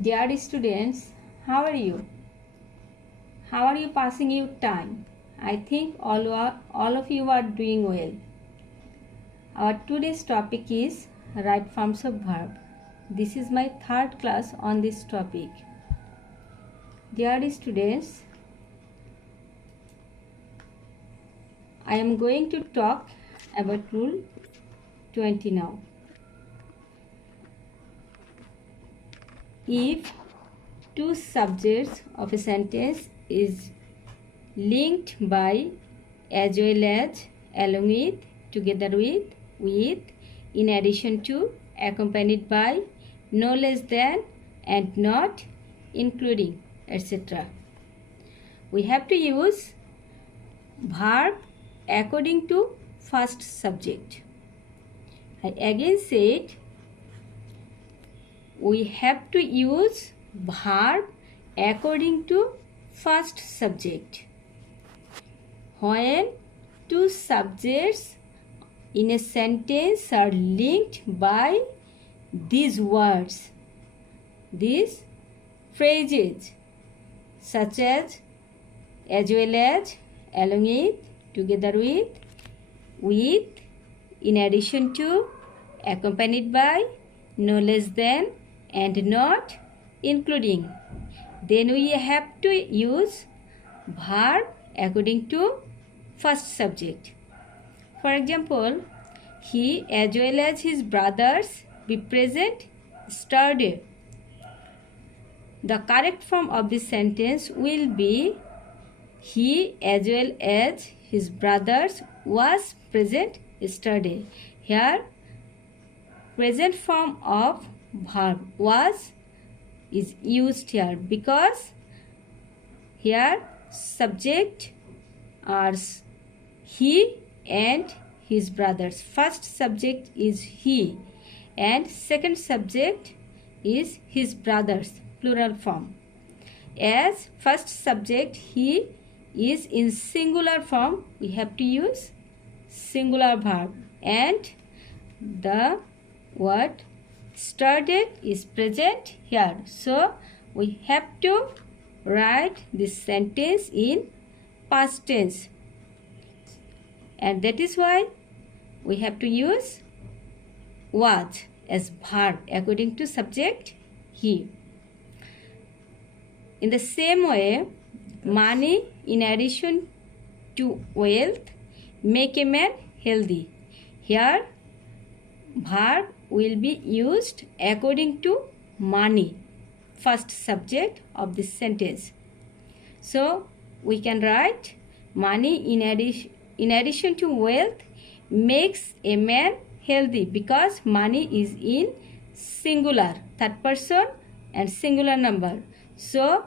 Dear students, how are you? How are you passing your time? I think all of you are doing well. Our today's topic is right forms of verb. This is my third class on this topic. Dear students, I am going to talk about rule 20 now. If two subjects of a sentence is linked by, as well as, along with, together with, in addition to, accompanied by, no less than, and not, including, etc. We have to use verb according to first subject. I again said we have to use verb according to first subject. When two subjects in a sentence are linked by these words, these phrases, such as well as, along with, together with, in addition to, accompanied by, no less than, and not, including, then we have to use verb according to first subject. For example, he as well as his brothers be present yesterday. The correct form of this sentence will be he as well as his brothers was present yesterday. Here present form of verb was is used here because here subject are he and his brothers. First subject is he and second subject is his brothers, plural form. As first subject he is in singular form, we have to use singular verb, and the word started is present here. So we have to write this sentence in past tense, and that is why we have to use was as verb according to subject he. In the same way, money in addition to wealth make a man healthy. Here verb will be used according to money, first subject of this sentence. So we can write money in addition to wealth makes a man healthy, because money is in singular, third person and singular number. So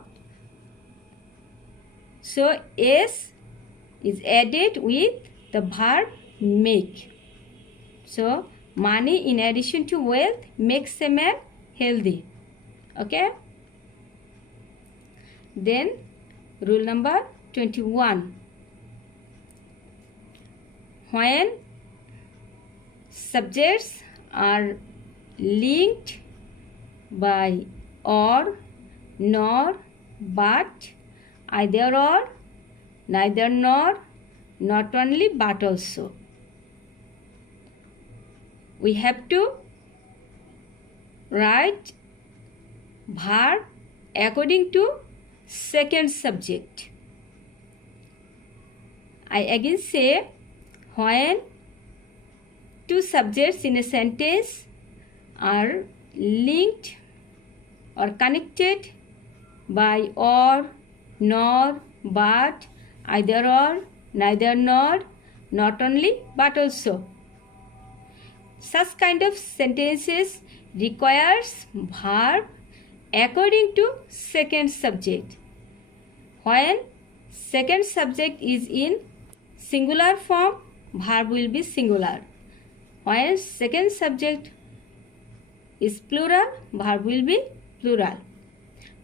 S is added with the verb make. So money in addition to wealth makes a man healthy. Okay? Then rule number 21. When subjects are linked by or, nor, but, either or, neither nor, not only but also, we have to write verb according to second subject. I again say, when two subjects in a sentence are linked or connected by or, nor, but, either or, neither nor, not only but also, such kind of sentences requires verb according to second subject. When second subject is in singular form, verb will be singular. When second subject is plural, verb will be plural.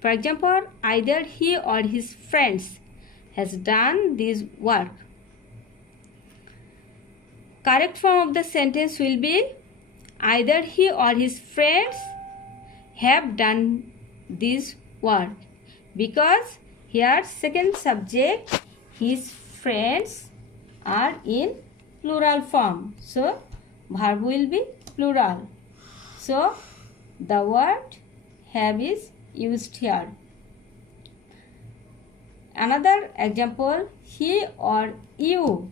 For example, either he or his friends has done this work. Correct form of the sentence will be either he or his friends have done this word, because here second subject, his friends, are in plural form. So verb will be plural. So the word have is used here. Another example, he or you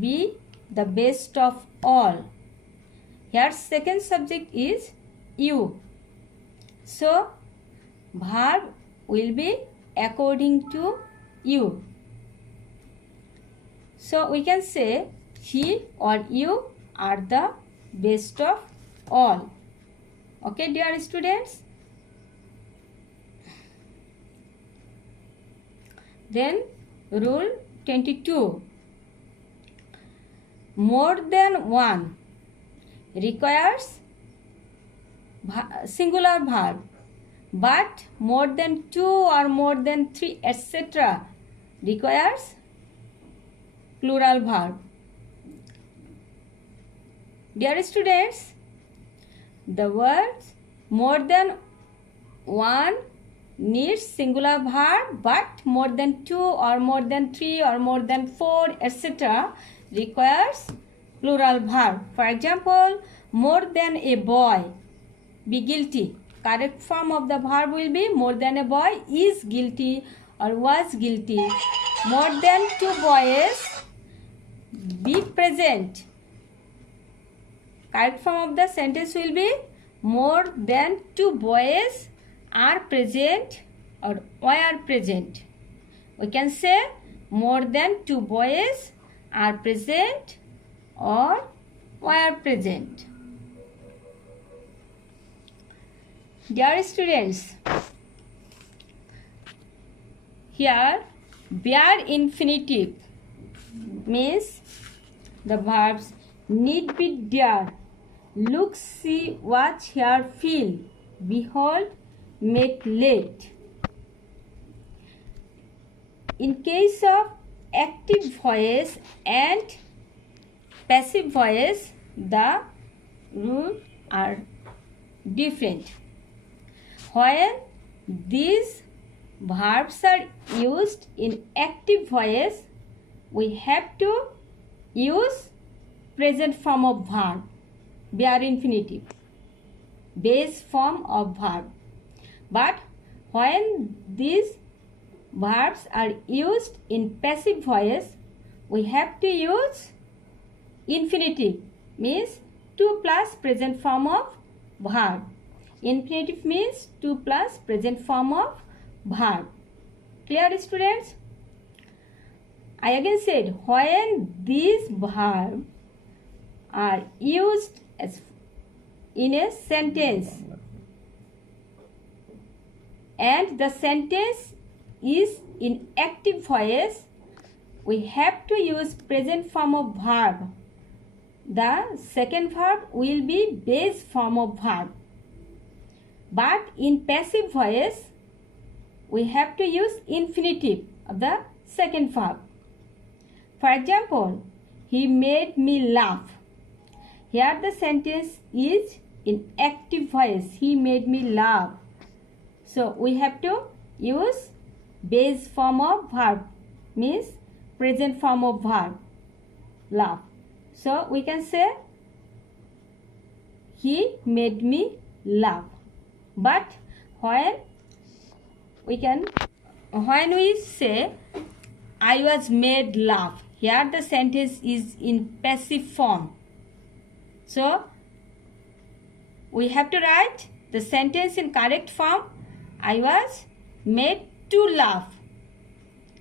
be the best of all. Here second subject is you. So verb will be according to you. So we can say he or you are the best of all. Okay, dear students. Then rule 22. More than one requires singular verb, but more than two or more than three, etc. requires plural verb. Dear students, the words more than one needs singular verb, but more than two or more than three or more than four, etc. requires plural verb. For example, more than a boy, be guilty. Correct form of the verb will be more than a boy is guilty or was guilty. More than two boys, be present. Correct form of the sentence will be more than two boys are present or were present. We can say more than two boys are present or were present. Dear students, here bare infinitive means the verbs need, be, dare, look, see, watch, hear, feel, behold, make, let. In case of active voice and passive voice, the rules are different. When these verbs are used in active voice, we have to use present form of verb, bare infinitive, base form of verb. But when these verbs are used in passive voice, we have to use infinitive, means 2 plus present form of verb. Infinitive means 2 plus present form of verb. Clear, students? I again said, when these verbs are used as in a sentence and the sentence is in active voice, we have to use present form of verb. The second verb will be base form of verb. But in passive voice, we have to use infinitive of the second verb. For example, he made me laugh. Here the sentence is in active voice. He made me laugh. So we have to use base form of verb, means present form of verb, laugh. So we can say he made me laugh. But when we say I was made laugh, here the sentence is in passive form. So we have to write the sentence in correct form. I was made to laugh.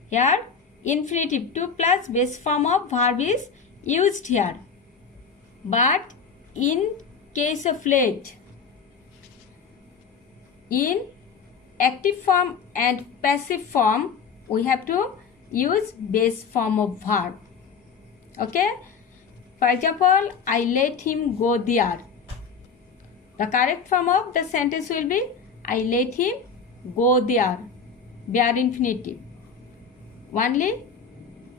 Here infinitive 2 plus base form of verb is used here. But in case of let, in active form and passive form, we have to use base form of verb. Okay? For example, I let him go there. The correct form of the sentence will be I let him go there. Bare infinitive. Only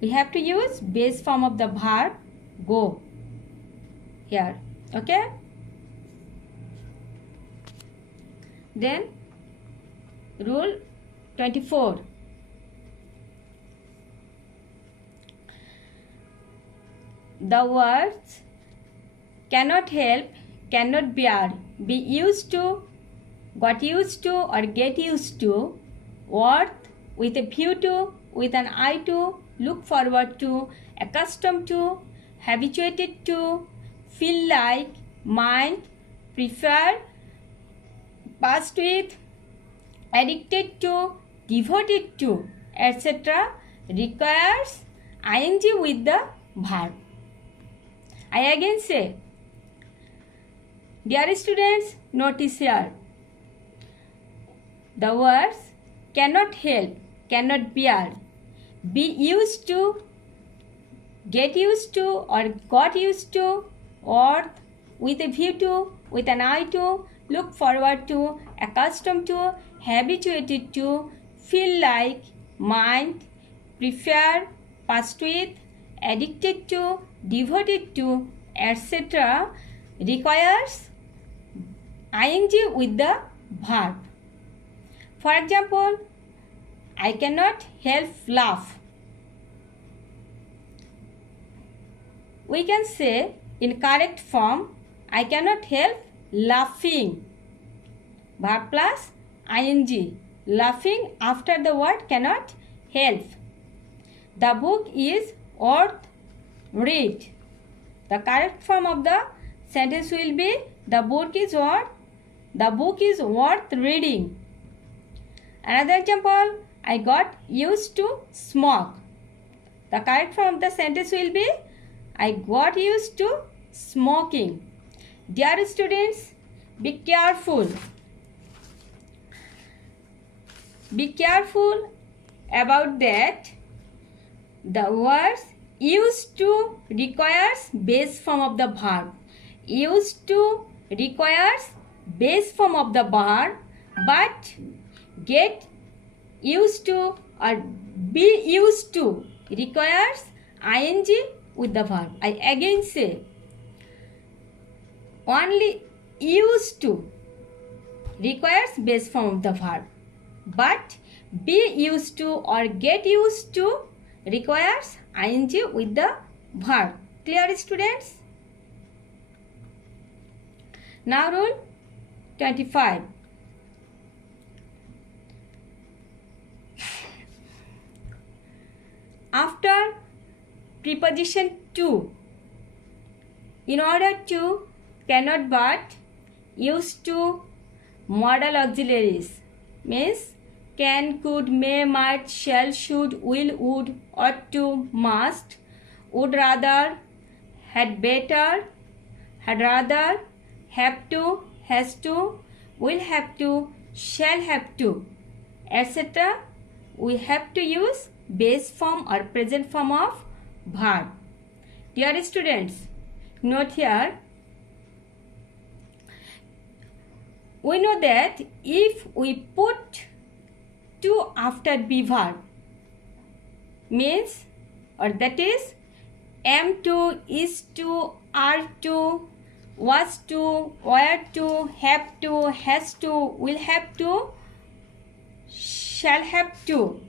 we have to use base form of the verb go here. Okay? Then Rule 24. The words cannot help, cannot bear, be used to, got used to or get used to, worth, with a view to, with an eye to, look forward to, accustomed to, habituated to, feel like, mind, prefer, past with, addicted to, devoted to, etc. requires ing with the verb. I again say, dear students, notice here. The words cannot help, cannot bear, be used to, get used to or got used to, or with a view to, with an eye to, look forward to, accustomed to, habituated to, feel like, mind, prefer, past with, addicted to, devoted to, etc. requires ing with the verb. For example, I cannot help laugh. We can say in correct form, I cannot help laughing. Verb plus ing. Laughing after the word cannot help. The book is worth read. The correct form of the sentence will be the book is worth reading. Another example, I got used to smoke. The correct form of the sentence will be I got used to smoking. Dear students, be careful. Be careful about that. The words used to requires base form of the verb. Used to requires base form of the verb, but get used to or be used to requires ing with the verb. I again say, only used to requires base form of the verb, but be used to or get used to requires ing with the verb. Clear, students? Now rule 25. After preposition to, in order to, cannot but, used to, modal auxiliaries means can, could, may, might, shall, should, will, would, ought to, must, would rather, had better, had rather, have to, has to, will have to, shall have to, etc. We have to use base form or present form of verb. Dear students, note here, we know that if we put to after be verb means, or that is am to, is to, are to, was to, were to, have to, has to, will have to, shall have to,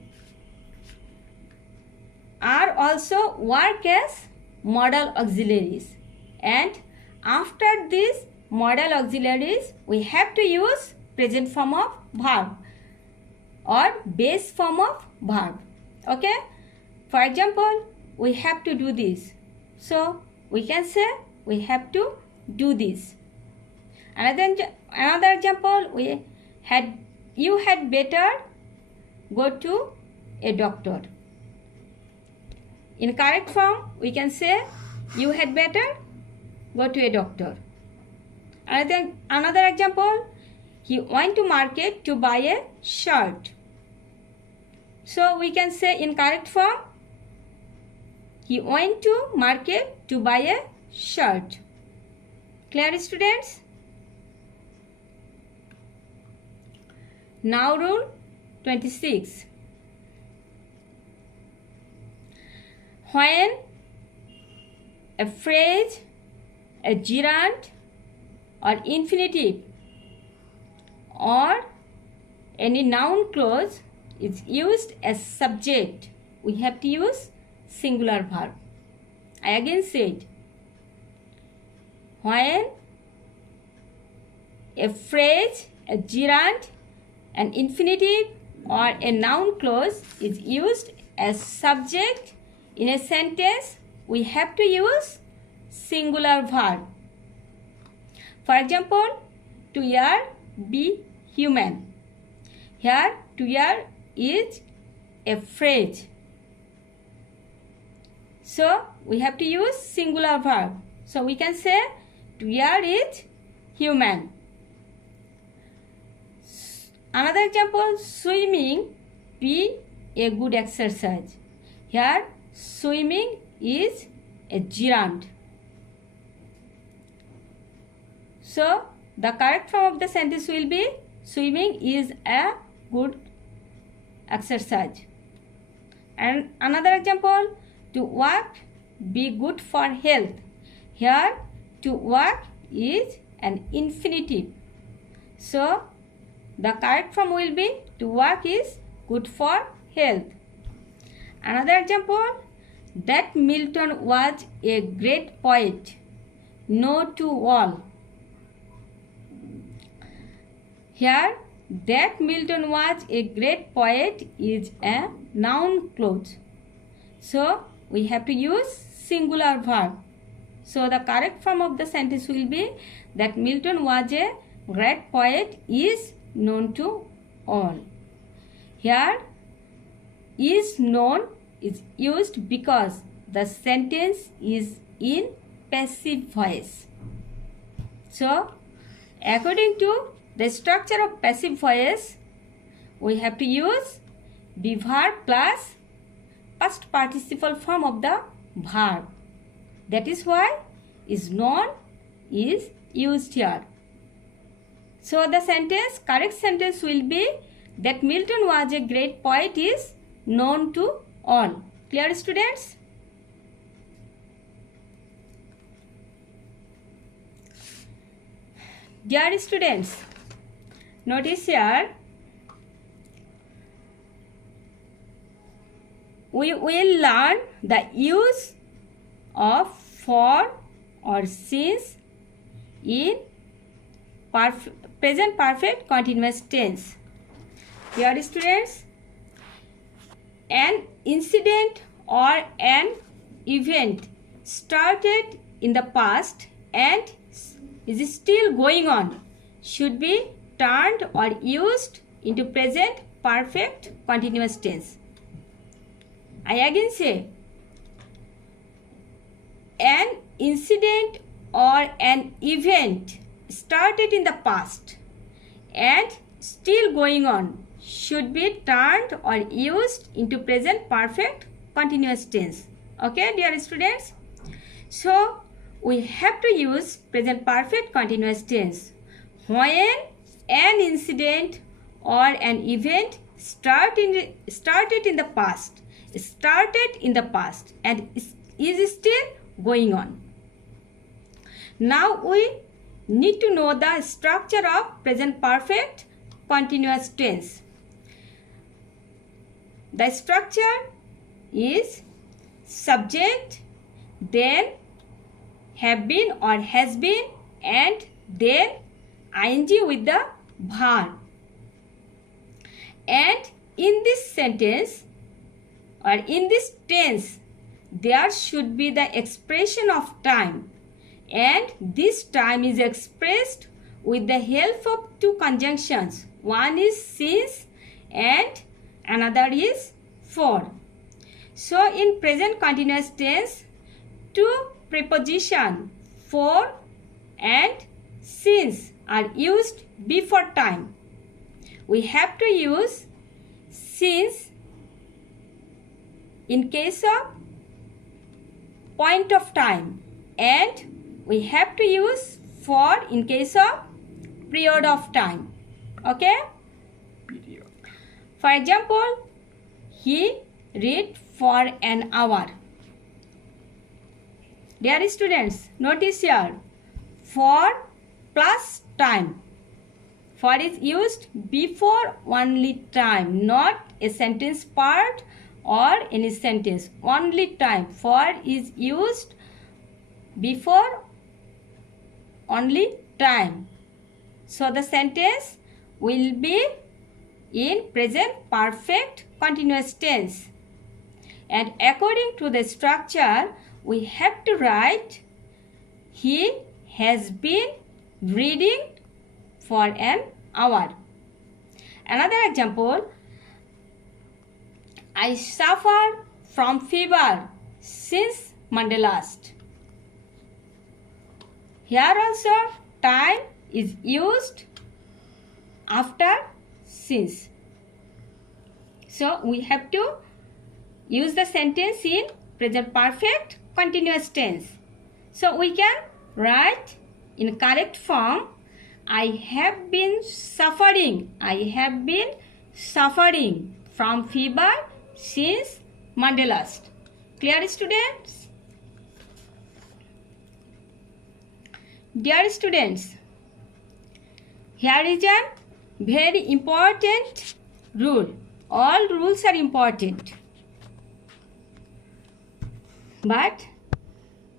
are also work as modal auxiliaries, and after these modal auxiliaries we have to use present form of verb or base form of verb. Okay, for example, we have to do this, so we can say we have to do this. Another example, you had better go to a doctor. In correct form, we can say you had better go to a doctor. Another example, he went to market to buy a shirt. So we can say in correct form, he went to market to buy a shirt. Clear, students? Now rule 26. When a phrase, a gerund or infinitive or any noun clause is used as subject, we have to use singular verb. I again said, when a phrase, a gerund, an infinitive or a noun clause is used as subject in a sentence, we have to use singular verb. For example, to hear, be human. Here, to hear is a phrase. So, we have to use singular verb. So, we can say, to hear is human. Another example, swimming, be a good exercise. Here, swimming is a gerund. So, the correct form of the sentence will be, swimming is a good exercise. And another example, to walk, be good for health. Here, to walk is an infinitive. So, the correct form will be, to walk is good for health. Another example, that Milton was a great poet. No to all. Here, that Milton was a great poet is a noun clause. So, we have to use singular verb. So, the correct form of the sentence will be, that Milton was a great poet is known to all. Here, is known is used because the sentence is in passive voice. So, according to the structure of passive voice, we have to use be verb plus past participle form of the verb. That is why is known is used here. So the sentence, correct sentence will be, that Milton was a great poet is known to all. Clear, students? Dear students, notice here, we will learn the use of for or since in present perfect continuous tense. Dear students, an incident or an event started in the past and is still going on should be turned or used into present perfect continuous tense. I again say, an incident or an event started in the past and still going on should be turned or used into present perfect continuous tense. Okay, dear students? So, we have to use present perfect continuous tense when an incident or an event started in the past and is still going on. Now we need to know the structure of present perfect continuous tense. The structure is subject, then have been or has been, and then ing with the verb. And in this sentence or in this tense, there should be the expression of time, and this time is expressed with the help of two conjunctions. One is since and another is for. So in present continuous tense, two prepositions for and since are used before time. We have to use since in case of point of time, and we have to use for in case of period of time. Okay? For example, he read for an hour. Dear students, notice here, for plus time. For is used before only time, not a sentence part or any sentence. Only time. For is used before only time. So the sentence will be in present perfect continuous tense. And according to the structure, we have to write, he has been reading for an hour. Another example, I suffer from fever since Monday last. Here also time is used after since. So we have to use the sentence in present perfect continuous tense. So we can write in correct form, I have been suffering from fever since Monday last. Clear, students? Dear students, here is a very important rule. All rules are important, but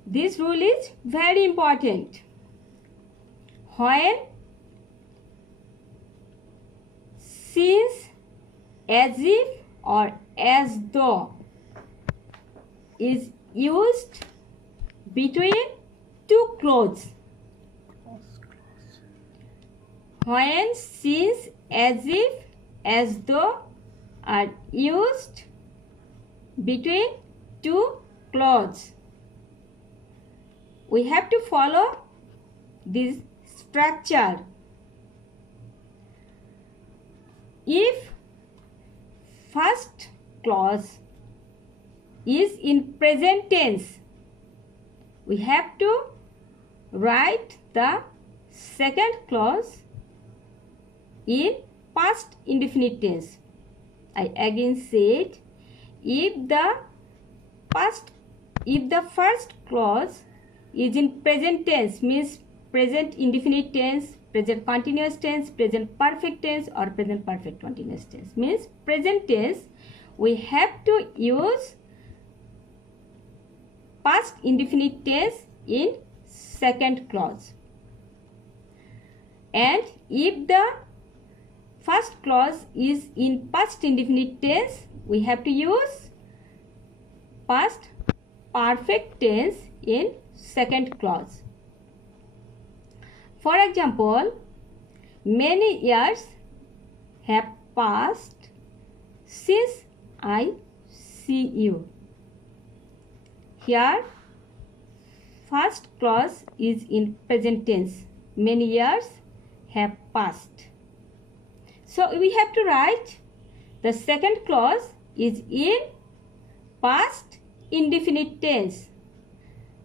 this rule is very important. When since, as if or as though is used between two clauses. When since, as if, as though are used between two clauses, we have to follow this structure. If first clause is in present tense, we have to write the second clause in past indefinite tense. I again said, if the first clause is in present tense, means present indefinite tense, present continuous tense, present perfect tense, or present perfect continuous tense, means present tense, we have to use past indefinite tense in second clause. And if the first clause is in past indefinite tense, we have to use past perfect tense in second clause. For example, many years have passed since I see you. Here, first clause is in present tense. Many years have passed. So we have to write the second clause is in past indefinite tense.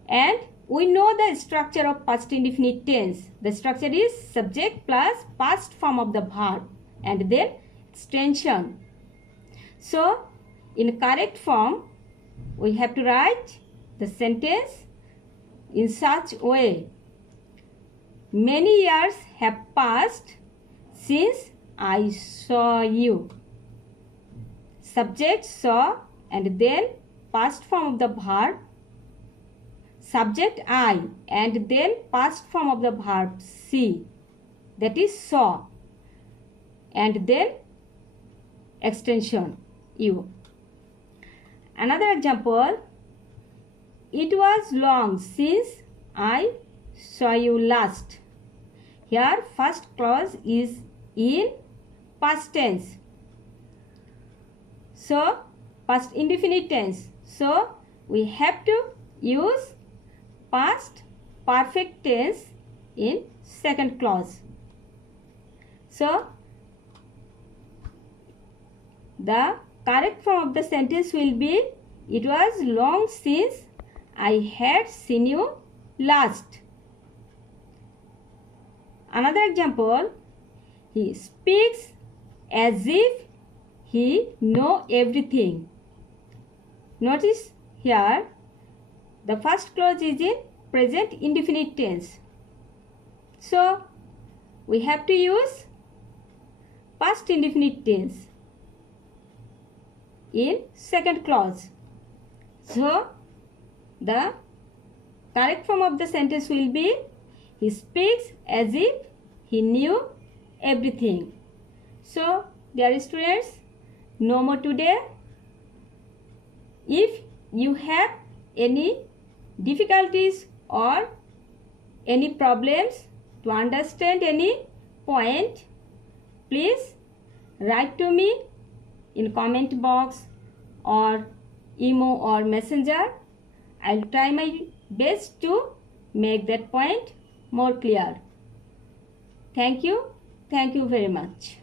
And we know the structure of past indefinite tense. The structure is subject plus past form of the verb and then extension. So in correct form, we have to write the sentence in such way. Many years have passed since I saw you. Subject saw and then past form of the verb, subject I and then past form of the verb see, that is saw, and then extension you. Another example, it was long since I saw you last. Here first clause is in past tense, so past indefinite tense, so we have to use past perfect tense in second clause. So the correct form of the sentence will be, it was long since I had seen you last. Another example, he speaks as if he knows everything. Notice here the first clause is in present indefinite tense. So we have to use past indefinite tense in second clause. So the correct form of the sentence will be, he speaks as if he knew everything. So dear students, no more today. If you have any difficulties or any problems to understand any point, please write to me in comment box or email or messenger. I'll try my best to make that point more clear. Thank you very much.